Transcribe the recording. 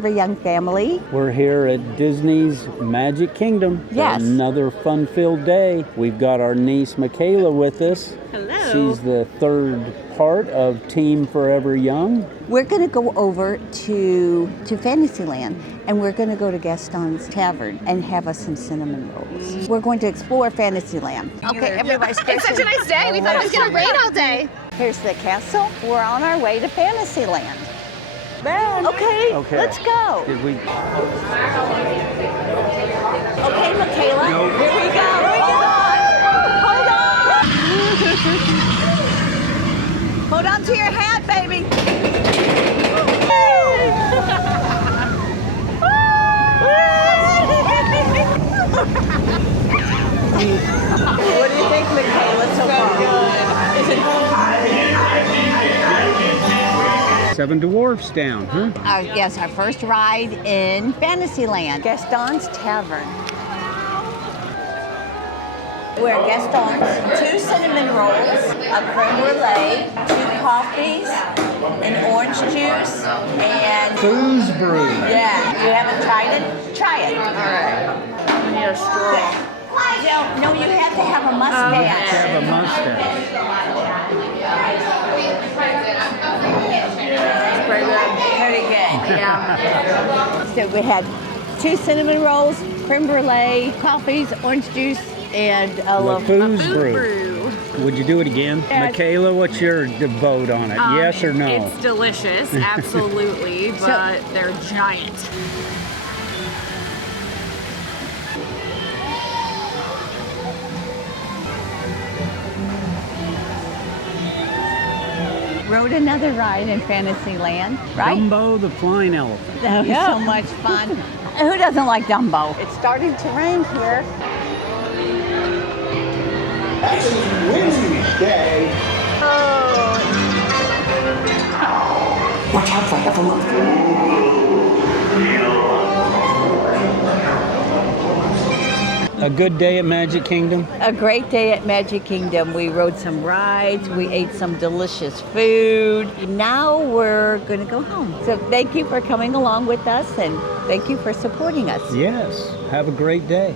Forever Young family. We're here at Disney's Magic Kingdom. Yes. Another fun-filled day. We've got our niece Mikayla with us. Hello. She's the third part of Team Forever Young. We're going to go over to Fantasyland, and we're going to go to Gaston's Tavern and have us some cinnamon rolls. We're going to explore Fantasyland. Okay, everybody. It's such a nice day. We thought it was going to rain all day. Here's the castle. We're on our way to Fantasyland. Okay, let's go. Did we? Okay, Mikayla, here we go. Hold on. Hold on to your hat, baby. What do you think, Mikayla, so far? Is it Seven Dwarfs down, huh? Yes, our first ride in Fantasyland, Gaston's Tavern. We're at Gaston's, 2 cinnamon rolls, a creme brulee, 2 coffees, an orange juice, and Pooh's Brew. yeah, you haven't tried it? Try it. All right. I need a straw. No, you have to have a mustache. Have a mustache. Pretty good. Pretty good. Yeah. So we had 2 cinnamon rolls, creme brulee, coffees, orange juice, and a LeFou's Brew. Brew. Would you do it again? Yes. Mikayla, what's your vote on it? Yes or no? It's delicious, absolutely, but they're giant. Rode another ride in Fantasyland, right? Dumbo the Flying Elephant. That was so much fun. Who doesn't like Dumbo? It's starting to rain here. That's Wednesday. Watch out for A good day at Magic Kingdom? A great day at Magic Kingdom. We rode some rides, we ate some delicious food. Now we're going to go home. So thank you for coming along with us, and thank you for supporting us. Yes. Have a great day.